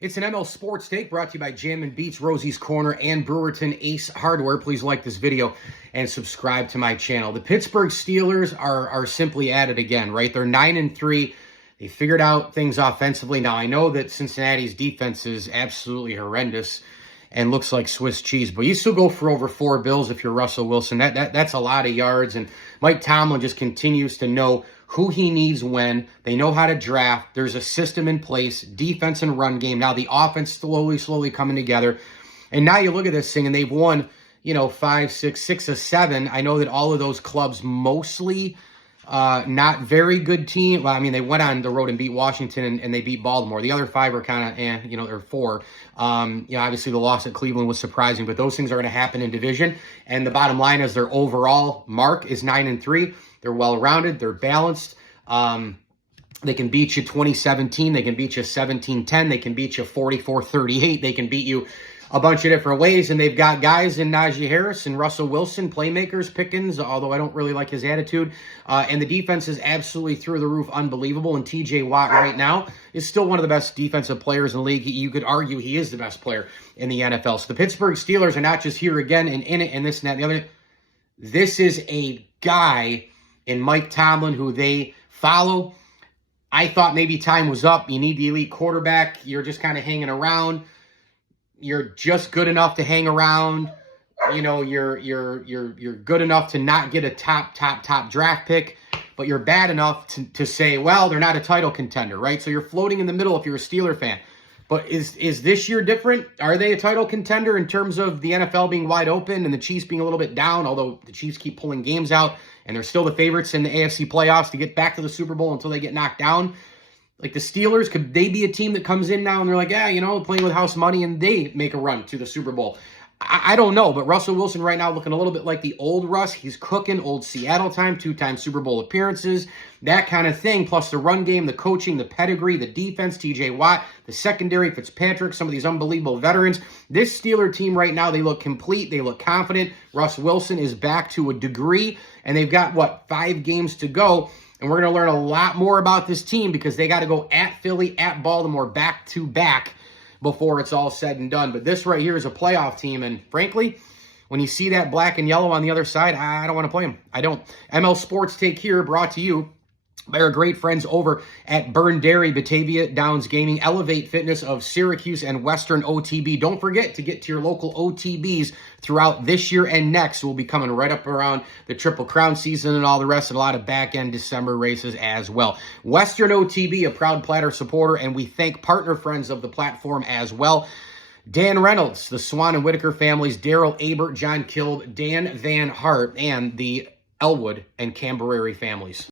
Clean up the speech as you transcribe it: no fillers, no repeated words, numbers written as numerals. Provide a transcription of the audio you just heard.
It's an ML Sports Take brought to you by Jammin' Beats, Rosie's Corner, and Brewerton Ace Hardware. Please like this video and subscribe to my channel. The Pittsburgh Steelers are simply at it again, right? They're 9-3. They figured out things offensively. Now, I know that Cincinnati's defense is absolutely horrendous and looks like Swiss cheese, but you still go for over 4 bills if you're Russell Wilson. That's a lot of yards, and Mike Tomlin just continues to know who he needs when. They know how to draft. There's a system in place, defense and run game. Now the offense slowly coming together. And now you look at this thing, and they've won, 5, 6 of 7. I know that all of those clubs mostly not very good team. Well, I mean, they went on the road and beat Washington and they beat Baltimore. The other 5 are kind of, or 4. Obviously the loss at Cleveland was surprising, but those things are going to happen in division. And the bottom line is their overall mark is 9-3. They're well-rounded. They're balanced. They can beat you 20-17. They can beat you 17-10. They can beat you 44-38. They can beat you a bunch of different ways, and they've got guys in Najee Harris and Russell Wilson, playmakers, Pickens, although I don't really like his attitude, and the defense is absolutely through the roof unbelievable, and TJ Watt right now is still one of the best defensive players in the league. You could argue he is the best player in the NFL. So the Pittsburgh Steelers are not just here again and in it and this and that and the other. This is a guy in Mike Tomlin who they follow. I thought maybe time was up. You need the elite quarterback. You're just kind of hanging around. You're just good enough to hang around. You're good enough to not get a top draft pick, but you're bad enough to say, well, they're not a title contender, right? So you're floating in the middle if you're a Steeler fan. But is this year different? Are they a title contender in terms of the NFL being wide open and the Chiefs being a little bit down, although the Chiefs keep pulling games out and they're still the favorites in the AFC playoffs to get back to the Super Bowl until they get knocked down? Like the Steelers, could they be a team that comes in now and they're like, playing with house money, and they make a run to the Super Bowl? I don't know, but Russell Wilson right now looking a little bit like the old Russ. He's cooking, old Seattle time, 2-time Super Bowl appearances, that kind of thing, plus the run game, the coaching, the pedigree, the defense, TJ Watt, the secondary, Fitzpatrick, some of these unbelievable veterans. This Steeler team right now, they look complete, they look confident. Russ Wilson is back to a degree, and they've got, 5 games to go. And we're going to learn a lot more about this team because they got to go at Philly, at Baltimore, back-to-back before it's all said and done. But this right here is a playoff team. And frankly, when you see that black and yellow on the other side, I don't want to play them. I don't. ML Sports Take here brought to you by our great friends over at Burn Dairy, Batavia Downs Gaming, Elevate Fitness of Syracuse, and Western OTB. Don't forget to get to your local OTBs throughout this year and next. We'll be coming right up around the Triple Crown season and all the rest, and a lot of back-end December races as well. Western OTB, a proud Platter supporter, and we thank partner friends of the platform as well. Dan Reynolds, the Swan and Whitaker families, Daryl Aber, John Kild, Dan Van Hart, and the Elwood and Camberary families.